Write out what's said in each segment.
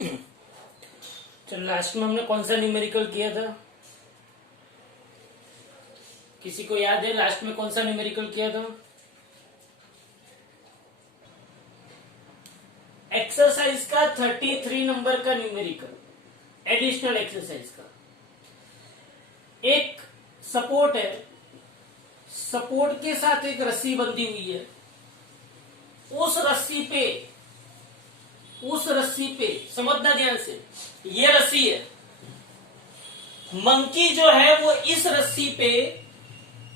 चलो लास्ट में हमने कौन सा न्यूमेरिकल किया था? किसी को याद है लास्ट में कौन सा न्यूमेरिकल किया था? एक्सरसाइज का 33 नंबर का न्यूमेरिकल एडिशनल एक्सरसाइज का। एक सपोर्ट है, सपोर्ट के साथ एक रस्सी बंधी हुई है। उस रस्सी पे समझना ध्यान से, ये रस्सी है। मंकी जो है वो इस रस्सी पे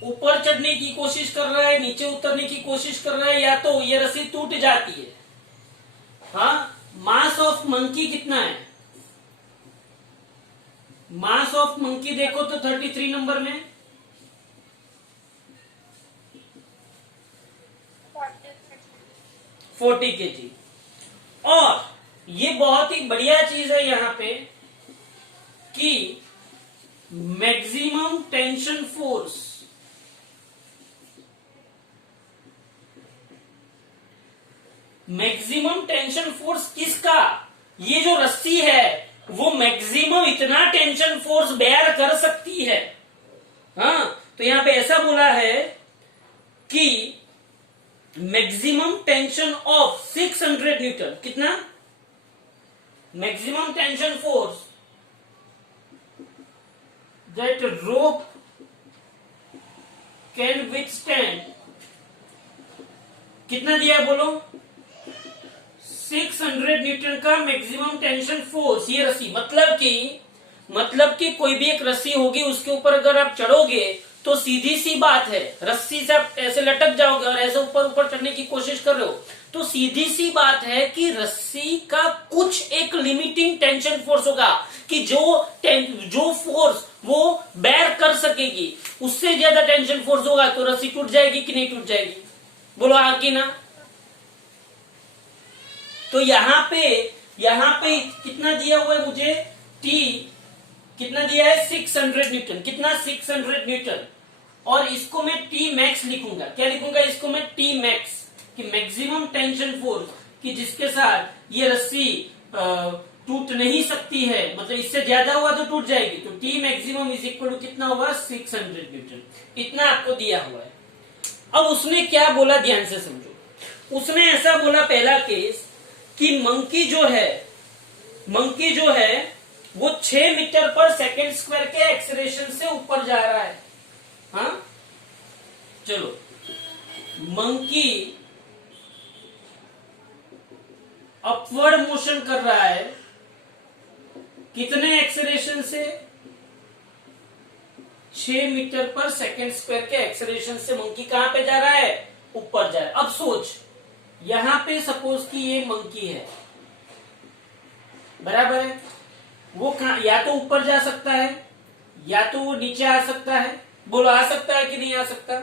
ऊपर चढ़ने की कोशिश कर रहा है, नीचे उतरने की कोशिश कर रहा है, या तो ये रस्सी टूट जाती है। हाँ, मास ऑफ मंकी कितना है? मास ऑफ मंकी देखो तो 33 नंबर में 40 kg। और ये बहुत ही बढ़िया चीज है यहां पे कि maximum tension force, maximum tension force किसका? ये जो रस्सी है वो मैक्सिमम इतना टेंशन फोर्स बेयर कर सकती है। हाँ, तो यहां पे ऐसा बोला है कि मैक्सिमम टेंशन ऑफ 600 न्यूटन। कितना? Maximum tension force that rope can withstand, कितना दिया है बोलो? 600 न्यूटन का मैक्सिमम टेंशन फोर्स। ये रस्सी मतलब कि कोई भी एक रस्सी होगी, उसके ऊपर अगर आप चढ़ोगे तो सीधी सी बात है, रस्सी से आप ऐसे लटक जाओगे और ऐसे ऊपर ऊपर चढ़ने की कोशिश कर रहे हो, तो सीधी सी बात है कि रस्सी का कुछ एक लिमिटिंग टेंशन फोर्स होगा कि जो फोर्स वो बेयर कर सकेगी, उससे ज्यादा टेंशन फोर्स होगा तो रस्सी टूट जाएगी कि नहीं टूट जाएगी? बोलो हाँ कि ना। तो यहां पे कितना दिया हुआ है मुझे? टी कितना दिया है? 600 न्यूटन। कितना? 600 न्यूटन। और इसको मैं टी मैक्स लिखूंगा। क्या लिखूंगा इसको मैं? टी मैक्स, कि मैक्सिमम टेंशन फोर्स, कि जिसके साथ ये रस्सी टूट नहीं सकती है, मतलब इससे ज्यादा हुआ तो टूट जाएगी। तो T maximum is equal to कितना होगा? 600 न्यूटन। इतना आपको दिया हुआ है। अब उसने क्या बोला, ध्यान से समझो। उसने ऐसा बोला, पहला केस, कि मंकी जो है वो 6 मीटर पर सेकेंड स्क्वायर के एक्सेलरेशन से ऊपर जा रहा है। हाँ, चलो, मंकी अपवर्ड मोशन कर रहा है, कितने एक्सेलरेशन से? 6 मीटर पर सेकेंड स्क्वायर के एक्सेलरेशन से मंकी कहां पे जा रहा है? ऊपर जा रहा है। अब सोच, यहां पे सपोज कि ये मंकी है, बराबर है, वो या तो ऊपर जा सकता है या तो वो नीचे आ सकता है। बोलो आ सकता है कि नहीं आ सकता?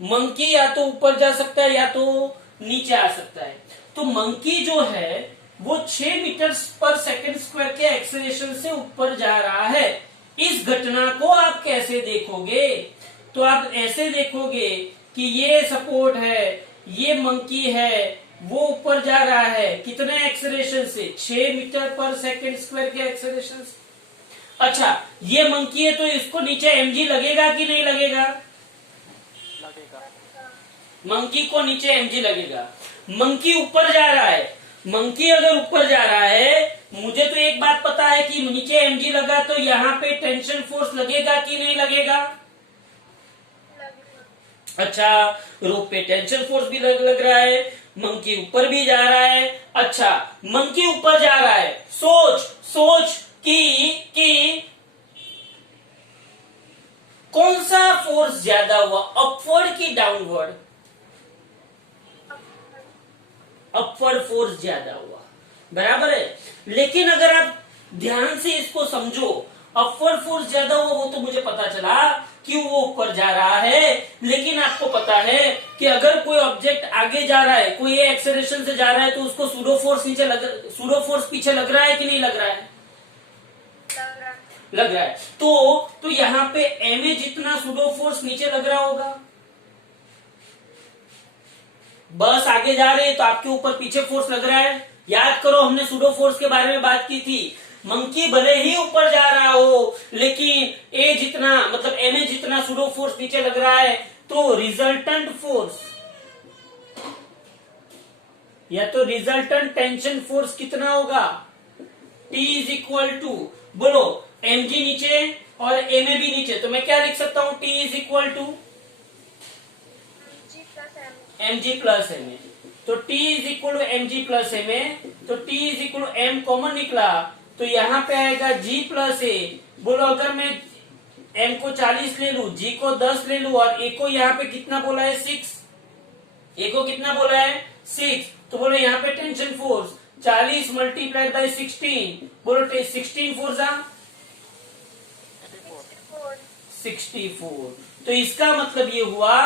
मंकी या तो ऊपर जा सकता है या तो नीचे आ सकता है। तो मंकी जो है वो 6 मीटर पर सेकेंड स्क्वायर के एक्सेलरेशन से ऊपर जा रहा है। इस घटना को आप कैसे देखोगे? तो आप ऐसे देखोगे कि ये सपोर्ट है, ये मंकी है, वो ऊपर जा रहा है, कितने एक्सेलरेशन से? 6 मीटर पर सेकेंड स्क्वायर के एक्सेलरेशन से। अच्छा, ये मंकी है तो इसको नीचे mg लगेगा कि नहीं लगेगा? मंकी को नीचे mg लगेगा। मंकी ऊपर जा रहा है, मंकी अगर ऊपर जा रहा है, मुझे तो एक बात पता है कि नीचे mg लगा तो यहाँ पे टेंशन फोर्स लगेगा कि नहीं लगेगा? अच्छा, रोप पे टेंशन फोर्स भी लग रहा है, मंकी ऊपर भी जा रहा है। अच्छा, मंकी ऊपर जा रहा है, सोच कि कौन सा फोर्स ज्यादा हुआ, अपवर्ड की डाउनवर्ड? अपवर्ड फोर्स ज्यादा हुआ, बराबर है। लेकिन अगर आप ध्यान से इसको समझो, अपवर्ड फोर्स ज्यादा हुआ वो तो मुझे पता चला कि वो ऊपर जा रहा है, लेकिन आपको पता है कि अगर कोई ऑब्जेक्ट आगे जा रहा है, कोई एक्सेलरेशन से जा रहा है, तो उसको सूडो फोर्स पीछे लग रहा है कि नहीं लग रहा है? लग रहा है। तो यहाँ पे ma जितना सूडो फोर्स नीचे लग रहा होगा। बस आगे जा रही है तो आपके ऊपर पीछे फोर्स लग रहा है, याद करो हमने सूडो फोर्स के बारे में बात की थी। मंकी भले ही ऊपर जा रहा हो लेकिन ए जितना मतलब एम ए जितना सूडो फोर्स नीचे लग रहा है तो रिजल्टेंट फोर्स या तो रिजल्टेंट टेंशन फोर्स कितना होगा, T इज इक्वल टू, बोलो mg नीचे और ma भी नीचे, तो मैं क्या लिख सकता हूं, T is equal to mg plus ma। तो T is equal to mg plus ma, तो T is equal to m common निकला तो यहां पे आएगा g प्लस a। बोलो अगर मैं m को 40 ले लू, g को 10 ले लू और a को यहाँ पे कितना बोला है 6, a को कितना बोला है 6, तो बोलो यहाँ पे टेंशन फोर्स 40 मल्टीप्लाइड बाई 16, बोलो 16 फोर जा 64। तो इसका मतलब ये हुआ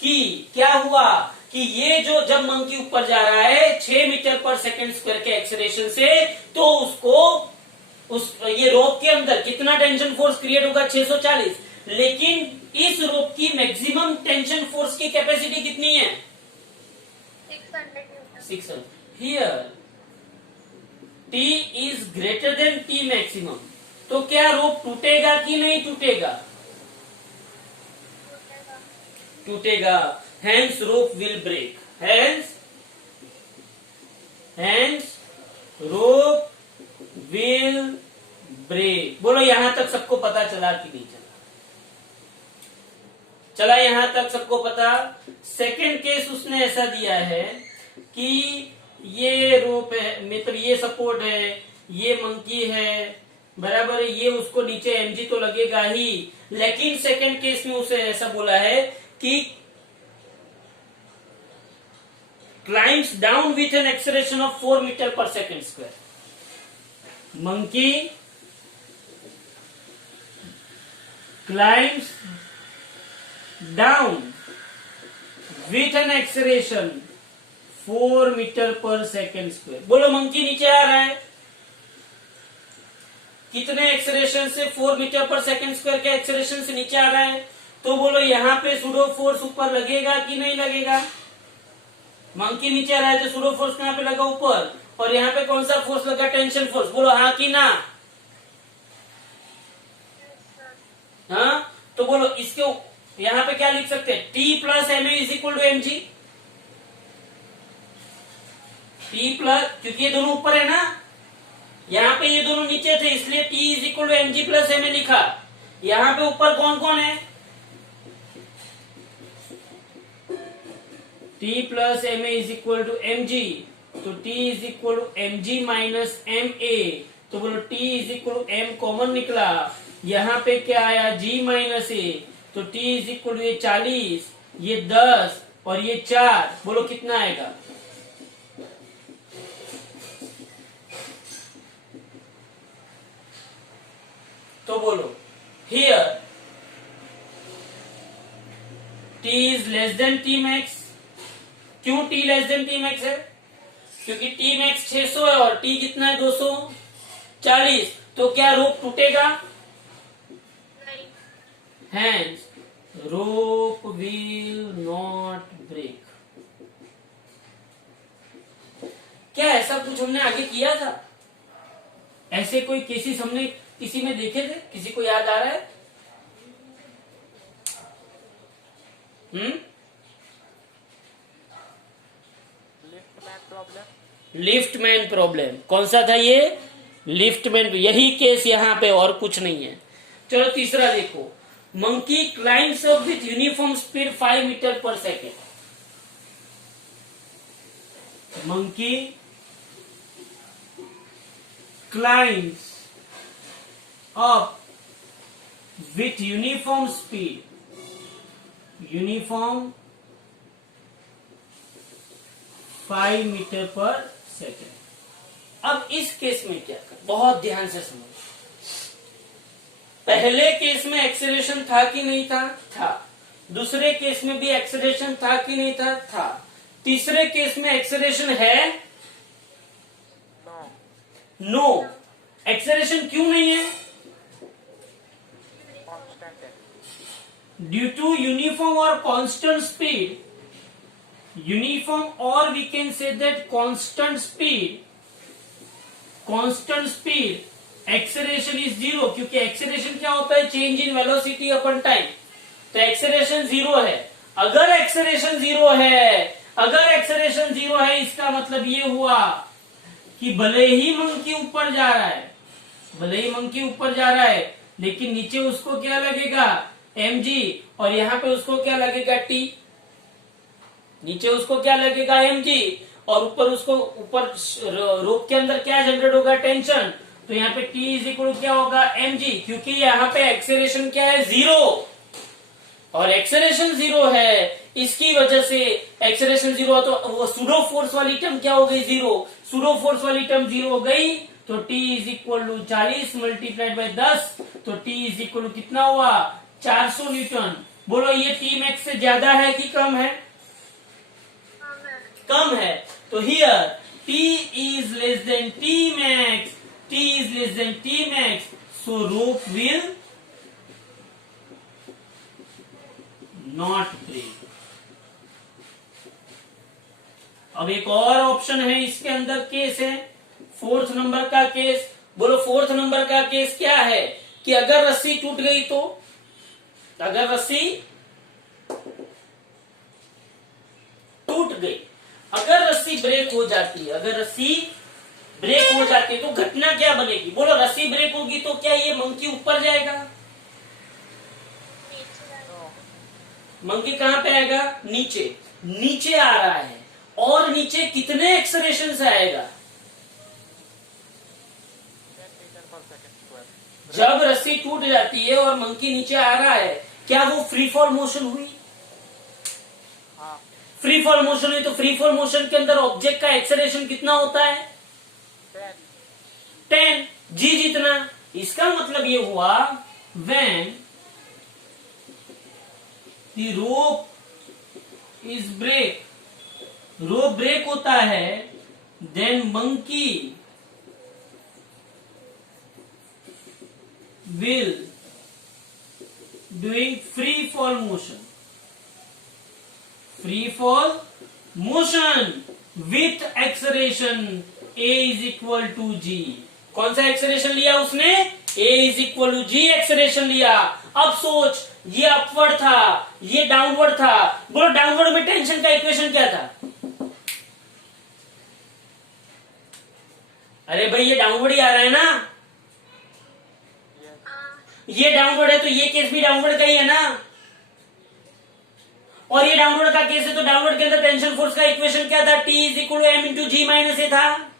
कि क्या हुआ कि ये जो जब मंकी ऊपर जा रहा है 6 मीटर पर सेकंड स्क्वायर के एक्सेलरेशन से, तो उसको ये रोप के अंदर कितना टेंशन फोर्स क्रिएट होगा 640, लेकिन इस रोप की मैक्सिमम टेंशन फोर्स की कैपेसिटी कितनी है 600। Here T is greater than T maximum, तो क्या रोप टूटेगा कि नहीं टूटेगा, टूटेगा, hence rope will break, hence rope will break. बोलो यहां तक सबको पता चला कि नहीं चला, चला यहां तक सबको पता। सेकंड केस उसने ऐसा दिया है कि ये रोप है, मतलब ये सपोर्ट है, ये मंकी है, बराबर है, ये उसको नीचे mg तो लगेगा ही, लेकिन सेकंड केस में उसे ऐसा बोला है कि climbs down with an acceleration of 4 metre per second square. Monkey climbs down with an acceleration 4 metre per second square. बोलो मंकी नीचे आ रहा है कितने एक्सेलरेशन से, 4 मीटर पर सेकेंड स्क्वायर के एक्सेलरेशन से नीचे आ रहा है, तो बोलो यहाँ पे सूडो फोर्स ऊपर लगेगा कि नहीं लगेगा, मंकी नीचे आ रहा है तो सूडो फोर्स कहां पे लगा ऊपर, और यहाँ पे कौन सा फोर्स लगा टेंशन फोर्स, बोलो हाँ कि ना, हाँ, तो बोलो इसके यहाँ पे क्या लिख सकते हैं, T plus M is equal to M G, T plus, क्योंकि ये दोनों ऊपर है ना, यहाँ पे ये दोनों नीचे थे इसलिए T is equal to M G plus M A लिखा। यहाँ पे ऊपर कौन कौन है, T plus M A is equal to M G, तो T is equal to M G minus M A, तो बोलो T is equal to M common निकला, यहाँ पे क्या आया G माइनस ए, तो T इज इक्वल टू ये 40, ये 10 और ये 4, बोलो कितना आएगा, तो बोलो here T is less than T max. क्यों T less than T max है, क्योंकि T मैक्स 600 है और T कितना है 240, तो क्या रोप टूटेगा, hence rope will not break. क्या ऐसा कुछ हमने आगे किया था, ऐसे कोई केसेस हमने किसी में देखे थे, किसी को याद आ रहा है, लिफ्टमैन प्रॉब्लम कौन सा था ये, लिफ्टमैन, यही केस यहाँ पे और कुछ नहीं है। चलो तीसरा देखो, monkey climbs up with uniform speed 5 metre per second. Monkey climbs up with uniform speed, uniform 5 metre per second. अब इस केस में क्या कर, बहुत ध्यान से समझो, पहले केस में एक्सेलरेशन था कि नहीं था, था, दूसरे केस में भी एक्सेलरेशन था कि नहीं था, था, तीसरे केस में एक्सेलरेशन है, नो, एक्सेलरेशन क्यों नहीं है, due to uniform or constant speed, uniform or we can say that constant speed, constant speed acceleration is zero, क्योंकि एक्सेलरेशन क्या होता है, change in velocity upon time, तो एक्सेलरेशन जीरो है। अगर एक्सेलरेशन जीरो है इसका मतलब ये हुआ कि भले ही मंकी ऊपर जा रहा है लेकिन नीचे उसको क्या लगेगा, mg, और यहाँ पे उसको क्या लगेगा, t। नीचे उसको क्या लगेगा, mg, और ऊपर रोप के अंदर क्या जनरेट होगा, टेंशन। तो यहाँ पे t इज इक्वल क्या होगा, mg, क्योंकि यहाँ पे एक्सेलरेशन क्या है, जीरो, और एक्सेलरेशन जीरो है, इसकी वजह से एक्सेलरेशन जीरो, तो वो सूडो फोर्स वाली टर्म क्या हो गई, जीरो। सूडो फोर्स वाली टर्म जीरो हो गई, तो t is equal to 40 multiplied by 10, तो t इज इक्वल टू कितना हुआ, 400 न्यूटन। बोलो ये t मैक्स से ज्यादा है कि कम है, कम है। तो here t is less than t max, so rope will not break. अब एक और ऑप्शन है इसके अंदर, केस है फोर्थ नंबर का केस। बोलो फोर्थ नंबर का केस क्या है, कि अगर रस्सी टूट गई तो, अगर रस्सी टूट गई, अगर रस्सी ब्रेक हो जाती है, तो घटना क्या बनेगी। बोलो रस्सी ब्रेक होगी तो क्या ये मंकी ऊपर जाएगा, मंकी कहां पे आएगा, नीचे आ रहा है, और नीचे कितने एक्सेलरेशन से आएगा, जब रस्सी टूट जाती है और मंकी नीचे आ रहा है, क्या वो फ्री फॉल मोशन हुई, फ्री फॉल मोशन हुई, तो फ्री फॉल मोशन के अंदर ऑब्जेक्ट का एक्सेलरेशन कितना होता है, 10 जी जितना। इसका मतलब ये हुआ when the rope is break, rope break होता है, then monkey will doing free fall motion with acceleration a is equal to g। कौन सा एक्सेलरेशन लिया उसने, a is equal to g acceleration लिया। अब सोच, ये अपवर्ड था, ये डाउनवर्ड था। बोलो डाउनवर्ड में टेंशन का इक्वेशन क्या था, अरे भाई ये डाउनवर्ड ही आ रहा है ना, ये डाउनवर्ड है तो ये केस भी डाउनवर्ड का ही है ना, और ये डाउनवर्ड का केस है तो डाउनवर्ड के अंदर टेंशन फोर्स का इक्वेशन क्या था, T is equal to M into G minus A था।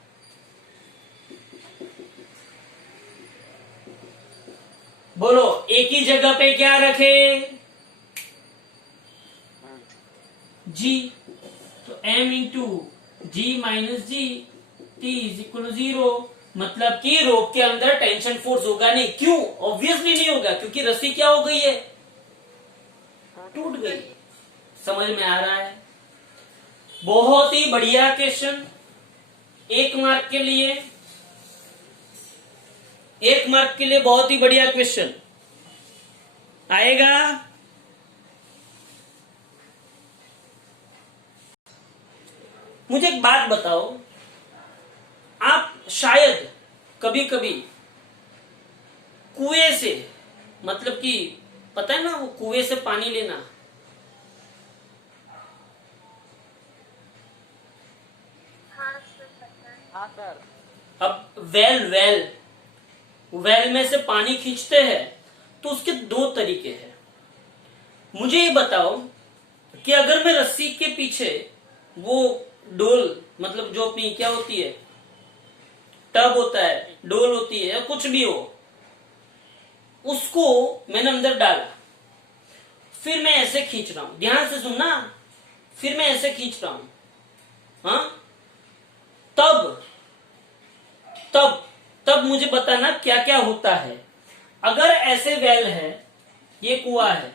बोलो एक ही जगह पे क्या रखे, G, तो m into G minus G, T is equal to 0, मतलब कि रोप के अंदर टेंशन फोर्स होगा नहीं। क्यों, ऑब्वियसली नहीं होगा, क्योंकि रस्सी क्या हो गई है, टूट गई। समझ में आ रहा है, बहुत ही बढ़िया क्वेश्चन, 1 मार्क के लिए, 1 मार्क के लिए बहुत ही बढ़िया क्वेश्चन आएगा। मुझे एक बात बताओ, आप शायद कभी कभी कुएं से, मतलब कि पता है ना वो कुएं से पानी लेना, हाँ सर। अब वेल में से पानी खींचते हैं तो उसके 2 तरीके हैं। मुझे ये बताओ कि अगर मैं रस्सी के पीछे वो डोल, मतलब जो अपनी क्या होती है, टब होता है, डोल होती है, या कुछ भी हो, उसको मैंने अंदर डाला, फिर मैं ऐसे खींच रहा हूं, ध्यान से सुनना, फिर मैं ऐसे खींच रहा हूं, हाँ, तब मुझे बताना क्या क्या होता है। अगर ऐसे वेल है, ये कुआं है,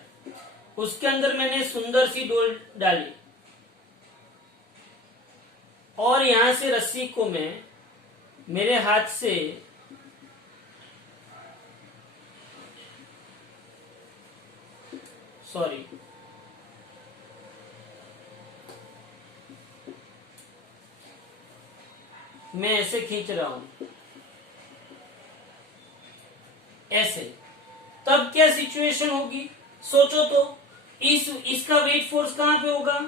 उसके अंदर मैंने सुंदर सी डोल डाली, और यहां से रस्सी को मैं मेरे हाथ से मैं ऐसे खींच रहा हूं, ऐसे, तब क्या सिचुएशन होगी सोचो तो। इसका वेट फोर्स कहां पे होगा?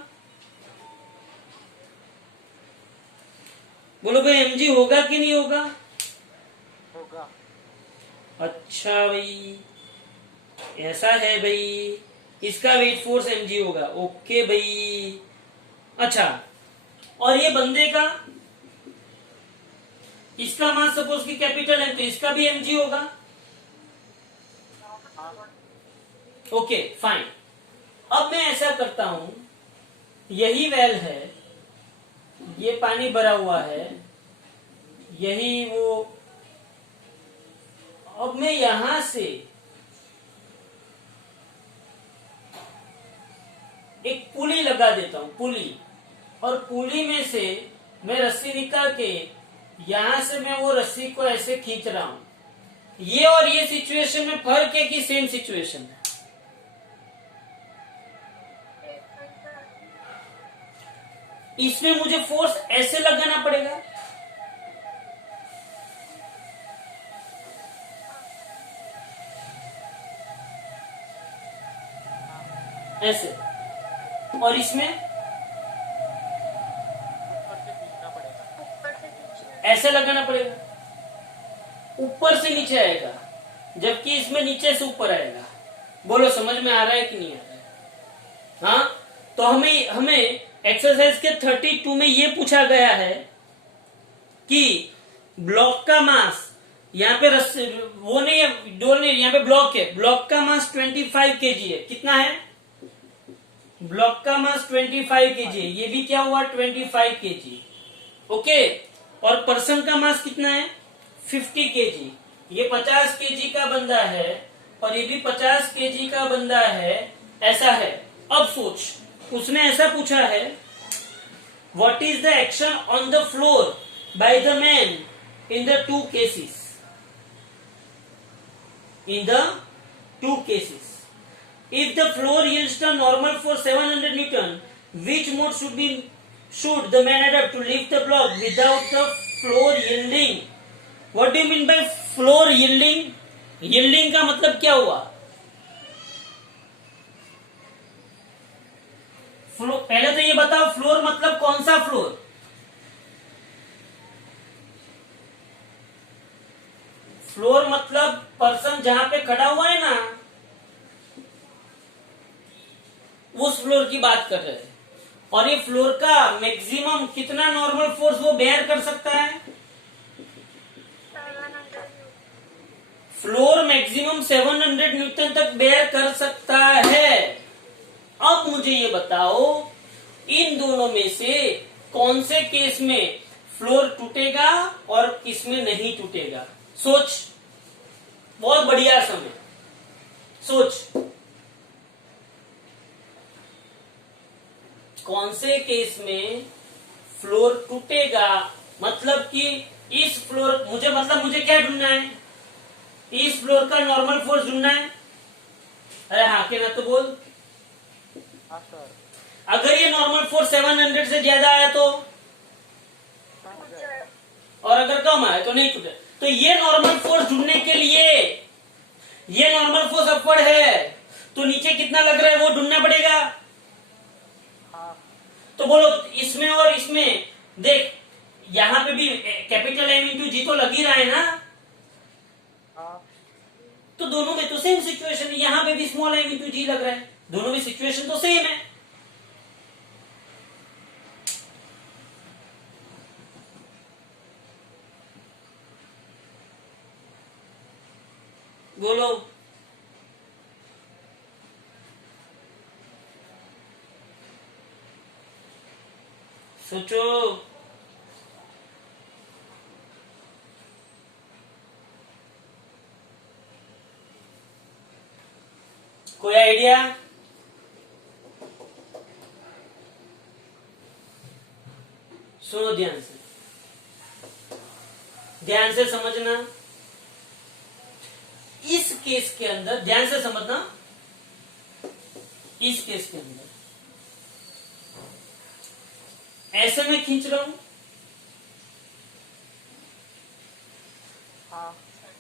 बोलो भाई mg होगा कि नहीं होगा? होगा। अच्छा भाई, ऐसा है भाई, इसका वेट फोर्स mg होगा। ओके भाई। अच्छा, और ये बंदे का, इसका मास सपोज कि कैपिटल है तो इसका भी mg होगा। Okay fine. अब मैं ऐसा करता हूं, यही वेल है, ये पानी भरा हुआ है, यही वो, अब मैं यहां से एक पुली लगा देता हूं, पुली, और पुली में से मैं रस्सी निकाल के यहां से मैं वो रस्सी को ऐसे खींच रहा हूं। ये और ये सिचुएशन में फर्क है कि सेम सिचुएशन है? इसमें मुझे फोर्स ऐसे लगाना पड़ेगा, ऐसे, और इसमें ऊपर से खींचना पड़ेगा। ऐसे लगाना पड़ेगा। ऊपर से नीचे आएगा, जबकि इसमें नीचे से ऊपर आएगा। बोलो समझ में आ रहा है कि नहीं आ रहा है? हाँ, तो हमें हमें एक्सरसाइज के 32 में ये पूछा गया है कि ब्लॉक का मास, यहाँ पे रस्सी वो नहीं है, डोल नहीं, यहाँ पे ब्लॉक है, ब्लॉक का मास 25 केजी है। कितना है? ब्लॉक का मास 25 केजी है। ये भी क्या हुआ? 25 केजी। ओके, और पर्सन का मास कितना है? 50 केजी। ये 50 केजी का बंदा है और ये भी 50 केजी का बंदा है, ऐसा है। अब सोच, उसने ऐसा पूछा है, what is the action on the floor by the man in the two cases? In the two cases, if the floor yields the normal force 700 Newton, which mode should the man adopt to lift the block without the floor yielding? What do you mean by floor yielding? Yielding का मतलब क्या हुआ? पहले तो ये बताओ, floor मतलब कौन सा फ्लोर? फ्लोर मतलब पर्सन जहां पे खड़ा हुआ है ना, उस फ्लोर की बात कर रहे हैं। और ये फ्लोर का मैक्सिमम कितना नॉर्मल फोर्स वो बेयर कर सकता है? फ्लोर मैक्सिमम 700 न्यूटन तक बेयर कर सकता है। अब मुझे ये बताओ, इन दोनों में से कौन से केस में फ्लोर टूटेगा और किसमें नहीं टूटेगा? सोच, बहुत बढ़िया समय, सोच, कौन से केस में फ्लोर टूटेगा? मतलब कि इस फ्लोर, मुझे क्या ढूंढना है? इस फ्लोर का नॉर्मल फोर्स ढूंढना है। अरे हाँ के ना तो बोल। हाँ सर। अगर ये नॉर्मल फोर्स 700 से ज्यादा आया तो, और अगर कम आया तो नहीं टूटे। तो ये नॉर्मल फोर्स ढूंढने के लिए, ये नॉर्मल फोर्स अपवर्ड है, तो नीचे कितना लग रहा है वो ढूंढना पड़ेगा। हाँ। तो बोलो, इसमें और इसमें देख, यहां पे भी कैपिटल M इंटू जी तो लग ही रहा है ना। हाँ। तो दोनों में तो सेम सिचुएशन है, यहां पे भी स्मॉल M इंटू जी लग रहा है, दोनों में सिचुएशन तो सेम है। बोलो, सोचो। कोई आइडिया? सुनो ध्यान से, ध्यान से समझना। इस केस के अंदर ध्यान से समझना, इस केस के अंदर ऐसे मैं खींच रहा हूं, हाँ।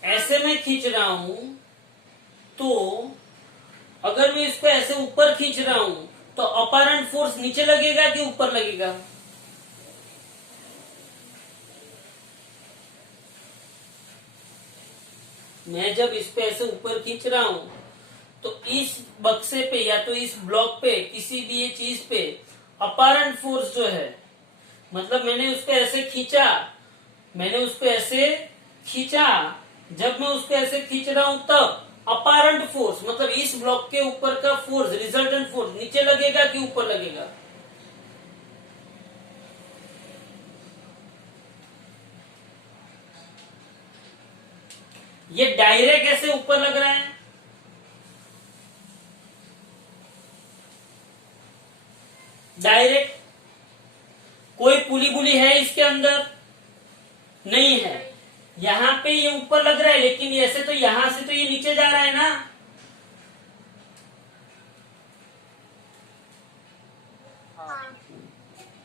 ऐसे मैं खींच रहा हूं तो अगर मैं इसको ऐसे ऊपर खींच रहा हूं तो अपरेंट फोर्स नीचे लगेगा कि ऊपर लगेगा? मैं जब इस पे ऐसे ऊपर खींच रहा हूं तो इस बक्से पे या तो इस ब्लॉक पे किसी भी ये चीज पे अपरेंट फोर्स जो है, मतलब मैंने उसको ऐसे खींचा, जब मैं उसको ऐसे खींच रहा हूं तब अपरेंट फोर्स मतलब इस ब्लॉक के ऊपर का फोर्स, रिजल्टेंट फोर्स नीचे लगेगा कि ऊपर लगेगा? ये डायरेक्ट ऐसे ऊपर लग रहा है, डायरेक्ट कोई पुली बुली है इसके अंदर नहीं है। यहां पे ये ऊपर लग रहा है लेकिन ऐसे तो यहां से तो ये नीचे जा रहा है ना।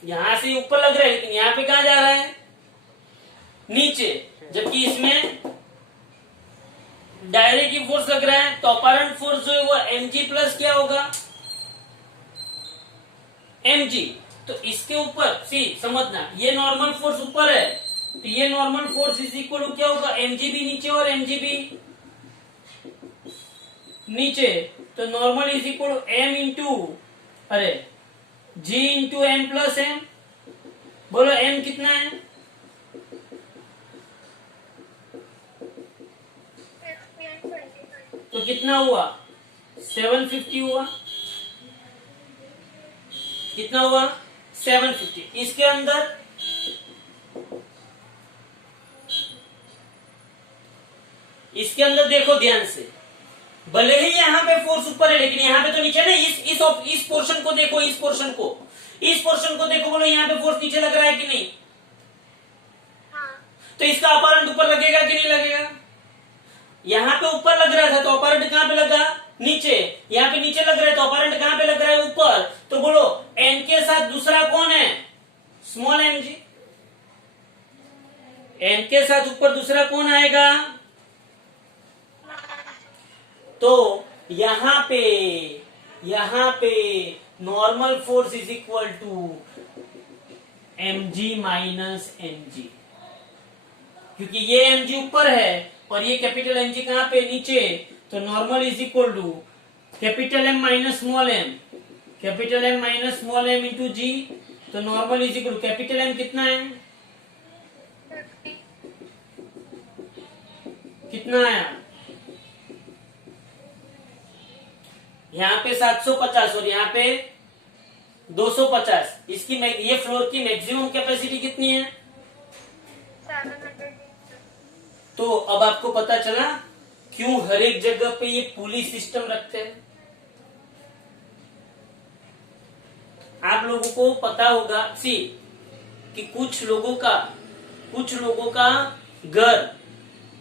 यहां से ऊपर लग रहा है लेकिन यहां पे कहां जा रहा है? नीचे। जबकि इसमें डायरेक्ट ही फोर्स लग रहा है तो अपरेंट फोर्स जो है वो mg प्लस क्या होगा? mg। तो इसके ऊपर सी समझना, ये नॉर्मल फोर्स ऊपर है तो ये normal force is equal to क्या होगा? mg भी नीचे और mg भी नीचे, तो normal is equal to m into g into m plus m। बोलो m कितना है? तो कितना हुआ? 750 हुआ। कितना हुआ? 750। इसके अंदर देखो ध्यान से, भले ही यहाँ पे फोर्स ऊपर है लेकिन यहाँ पे तो नीचे ना। इस पोर्शन को देखो, इस पोर्शन को देखो, बोलो यहाँ पे फोर्स नीचे लग रहा है कि नहीं? तो इसका अपरेंट ऊपर लगेगा कि नहीं लगेगा? यहाँ पे ऊपर लग रहा था तो अपरेंट कहाँ पे लगा? नीचे। यहाँ पे नीचे लग रहा है तो अपरेंट कहाँ पे लग रहा है? ऊपर। तो बोलो एन के साथ दूसरा कौन है? Small M G. एन के साथ ऊपर दूसरा कौन आएगा? तो यहाँ पे normal force is equal to mg minus mg, क्योंकि ये mg ऊपर है और ये कैपिटल mg कहाँ पे? नीचे। तो normal is equal to capital M minus small m, capital M minus small m into G. तो normal is equal to capital M कितना है? कितना आया? यहाँ पे 750 और यहाँ पे 250। इसकी ये फ्लोर की मैक्सिमम कैपेसिटी कितनी है? 700। तो अब आपको पता चला क्यों हर एक जगह पे ये पुली सिस्टम रखते हैं। आप लोगों को पता होगा कि कुछ लोगों का घर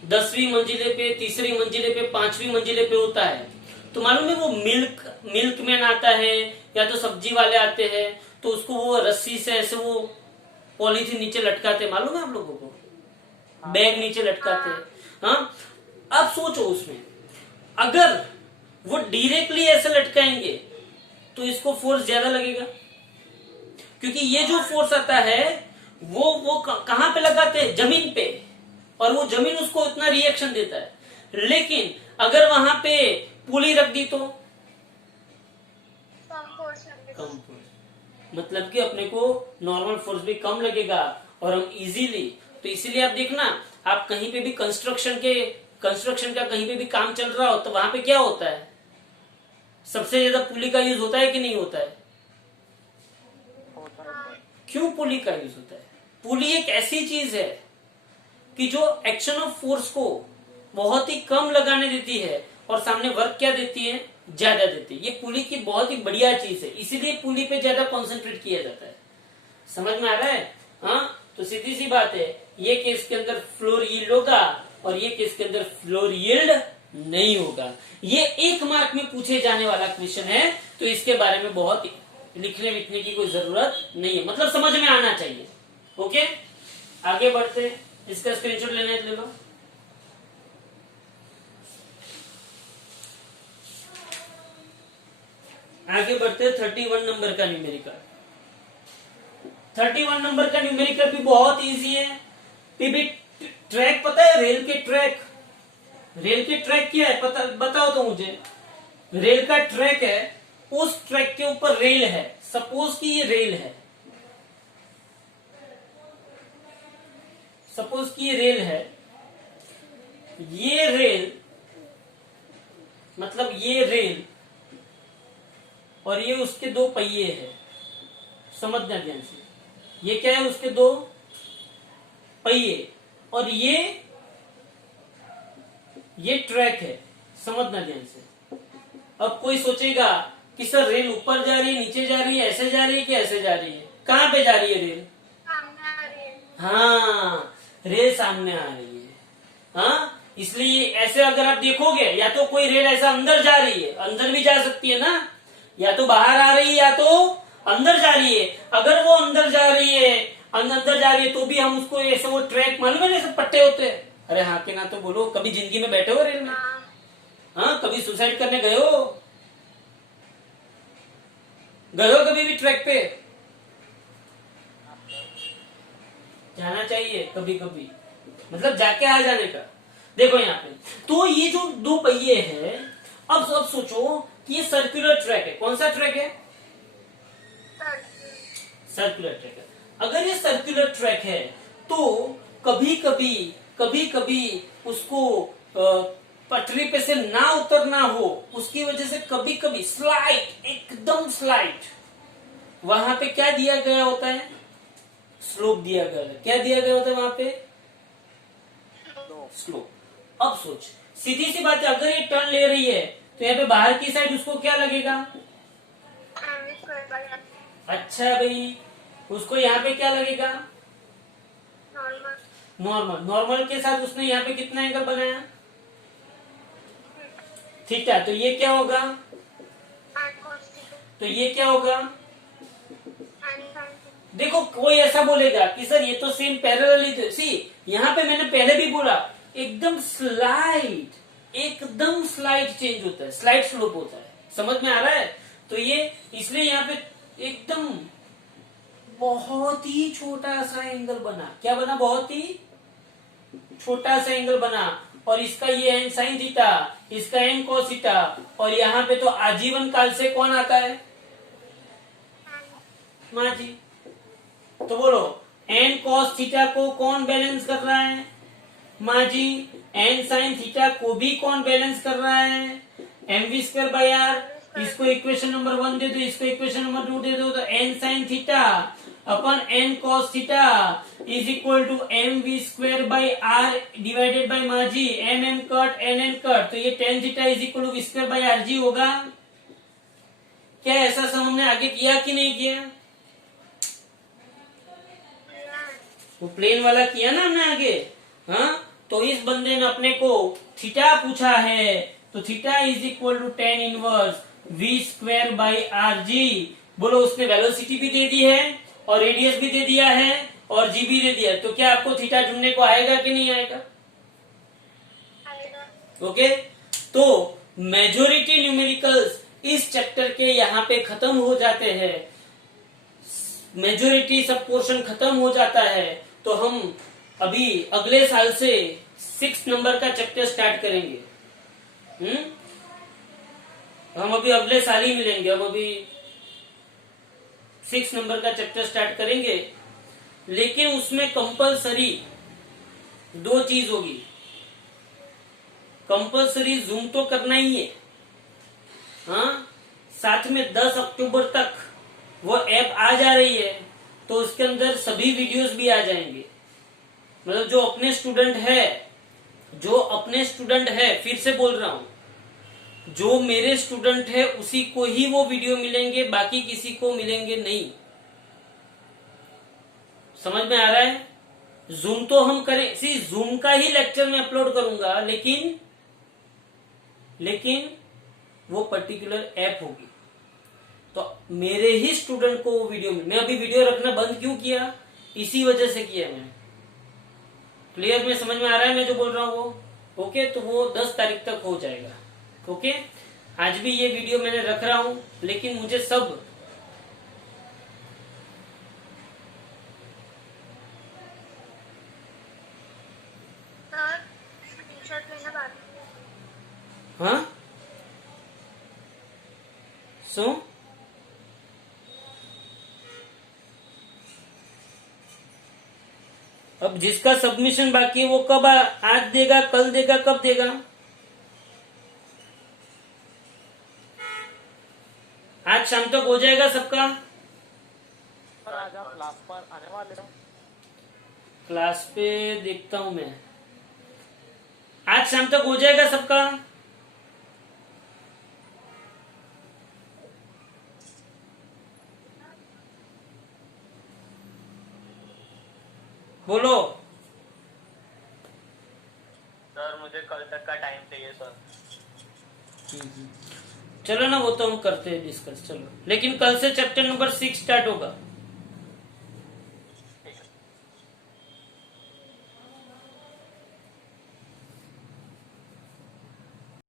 10वीं मंजिले पे, तीसरी मंजिले पे, 5वीं मंजिले पे होता है। तो मालूम है वो मिल्क मैन आता है या तो सब्जी वाले आते हैं तो उसको वो रस्सी से ऐसे वो पॉलीथीन नीचे लटकाते, मालूम है आप लोगों को? बैग नीचे लटकाते हैं। हाँ, अब सोचो उसमें अगर वो डायरेक्टली ऐसे लटकाएंगे तो इसको फोर्स ज्यादा लगेगा, क्योंकि ये जो फोर्स आता है वो कहां पे लगाते हैं? जमीन पे, और वो जमीन उसको इतना रिएक्शन देता है। लेकिन अगर वहां पे पुली रख दी तो कम फोर्स, मतलब कि अपने को नॉर्मल फोर्स भी कम लगेगा और हम इजीली। तो इसीलिए आप देखना, आप कहीं पे भी कंस्ट्रक्शन का कहीं पे भी काम चल रहा हो तो वहां पे क्या होता है? सबसे ज्यादा पुली का यूज होता है कि नहीं होता है? क्यों पुली का यूज होता है? पुली एक ऐसी चीज है कि जो एक्शन ऑफ फोर्स को बहुत ही कम लगाने देती है और सामने वर्क क्या देती है? ज्यादा देती है। ये पुली की बहुत ही बढ़िया चीज है, इसीलिए पुली पे ज्यादा कॉन्सेंट्रेट किया जाता है। समझ में आ रहा है? हाँ, तो सीधी सी बात है, ये केस के अंदर फ्लोर यील्ड होगा और ये केस के अंदर फ्लोर यील्ड नहीं होगा। ये 1 मार्क में पूछे जाने वाला क्वेश्चन है, तो इसके बारे में बहुत लिखने लिखने की कोई जरूरत नहीं है, मतलब समझ में आना चाहिए। ओके, आगे बढ़ते, इसका स्क्रीनशॉट लेने ले लो। आगे बढ़ते हैं 31 नंबर का न्यूमेरिकल। 31 नंबर का न्यूमेरिकल भी बहुत इजी है। पीबी ट्रैक पता है? रेल के ट्रैक, रेल के ट्रैक क्या है पता बताओ तो मुझे। रेल का ट्रैक है, उस ट्रैक के ऊपर रेल है। सपोज कि ये रेल है, सपोज कि ये रेल है। ये रेल मतलब ये रेल और ये उसके दो पहिए हैं। समझना ध्यान से, ये क्या है? उसके दो पहिए और ये ट्रैक है। समझना ध्यान से। अब कोई सोचेगा कि सर रेल ऊपर जा रही है, नीचे जा रही है, ऐसे जा रही है कि ऐसे जा रही है? कहां पे जा रही है रेल? सामने आ रही है। हाँ, रेल सामने आ रही है। हाँ, इसलिए ऐसे अगर आप देखोगे, या तो कोई रेल ऐसा अंदर जा रही है, अंदर भी जा सकती है ना, या तो बाहर आ रही है या तो अंदर जा रही है। अगर वो अंदर जा रही है, अंदर जा रही है तो भी हम उसको ऐसे, वो ट्रैक मालूम है जैसे पट्टे होते हैं। अरे हाँ के ना तो बोलो, कभी जिंदगी में बैठे हो रेल में? हाँ, हाँ, कभी सुसाइड करने गए हो? गए हो कभी भी ट्रैक पे? जाना चाहिए कभी कभी, मतलब जाके आ जाने का। देखो यहाँ पे तो ये जो दो पहिए हैं, अब सोचो कि ये सर्कुलर ट्रैक है। कौन सा ट्रैक है? सर्कुलर ट्रैक है। अगर ये सर्कुलर ट्रैक है तो कभी कभी उसको पटरी पे से ना उतरना हो, उसकी वजह से कभी कभी स्लाइड, एकदम स्लाइड, वहां पे क्या दिया गया होता है? स्लोप दिया गया है। क्या दिया गया होता है वहां पे? स्लोप। अब सोच, सीधी सी बात है, अगर ये टर्न ले रही है तो यहाँ पे बाहर की साइड उसको क्या लगेगा? अच्छा भाई, उसको यहाँ पे क्या लगेगा? नॉर्मल। नॉर्मल। नॉर्मल के साथ उसने यहाँ पे कितना एंगल बनाया? थीटा। तो ये क्या होगा? तो ये क्या होगा? देखो कोई ऐसा बोलेगा कि सर ये तो सेम पैरेलल। सी यहाँ पे मैंने पहले भी बोला, एकदम स्लाइड, एकदम स्लाइड चेंज होता है, स्लाइड स्लोप होता है। समझ में आ रहा है? तो ये इसलिए यहाँ पे एकदम बहुत ही छोटा सा एंगल बना। क्या बना? बहुत ही छोटा सा एंगल बना। और इसका ये एन साइन थीटा, इसका एन कॉस थीटा, और यहाँ पे तो आजीवन काल से कौन आता है? माँ जी। तो बोलो, एन कॉस थीटा को कौन बैलेंस कर रहा है? माँ जी। एन साइन थीटा को भी कौन बैलेंस कर रहा है? M V square by R. इसको इक्वेशन नंबर 1 दे दो, इसको इक्वेशन नंबर 2 दे दो। तो एन साइन थीटा अपन N cos theta is equal to M V square by R divided by माँ G M M cut N N cut. तो ये tan theta is equal to V square by R G होगा। क्या ऐसा सम हमने आगे किया कि नहीं किया? वो प्लेन वाला किया ना हमने आगे। हाँ, तो इस बंदे ने अपने को थीटा पूछा है, तो theta is equal to tan inverse V square by R G. बोलो, उसने वेलोसिटी भी दे दी है और रेडियस भी दे दिया है और जी भी दे दिया है। तो क्या आपको थीटा ढूंढने को आएगा कि नहीं आएगा? ओके, तो मेजोरिटी न्यूमेरिकल्स इस चैप्टर के यहाँ पे खत्म हो जाते हैं। मेजोरिटी सब पोर्शन खत्म हो जाता है। तो हम अभी अगले साल से 6 नंबर का चैप्टर स्टार्ट करेंगे। हम अभी अगले साल ही मिलेंगे। हम अभी 6 नंबर का चैप्टर स्टार्ट करेंगे, लेकिन उसमें कंपलसरी 2 चीज होगी। कंपलसरी जूम तो करना ही है। हाँ, साथ में 10 अक्टूबर तक वो ऐप आ जा रही है, तो उसके अंदर सभी वीडियोस भी आ जाएंगे। मतलब जो अपने स्टूडेंट है, फिर से बोल रहा हूं, जो मेरे स्टूडेंट है उसी को ही वो वीडियो मिलेंगे, बाकी किसी को मिलेंगे नहीं। समझ में आ रहा है? जूम तो हम करें, जूम का ही लेक्चर में अपलोड करूंगा, लेकिन वो पर्टिकुलर ऐप होगी, तो मेरे ही स्टूडेंट को वो वीडियो मैं अभी वीडियो रखना बंद क्यों किया? इसी वजह से किया मैंने। क्लियर में समझ में आ रहा है मैं जो बोल रहा हूँ वो? ओके, तो वो 10 तारीख तक हो जाएगा। ओके, आज भी ये वीडियो मैंने रख रहा हूं, लेकिन मुझे सब सर टी शर्ट लेना बाकी है। हाँ सो अब जिसका सबमिशन बाकी है वो कब आज देगा, कल देगा, कब देगा? आज शाम तक हो जाएगा सबका? सर आज आप क्लास पर आने वाले हो? क्लास पे देखता हूं मैं। आज शाम तक हो जाएगा सबका? बोलो। सर मुझे कल तक का टाइम चाहिए सर। चलो ना, वो तो हम करते हैं डिस्कस, चलो। लेकिन कल से चैप्टर नंबर 6 स्टार्ट होगा।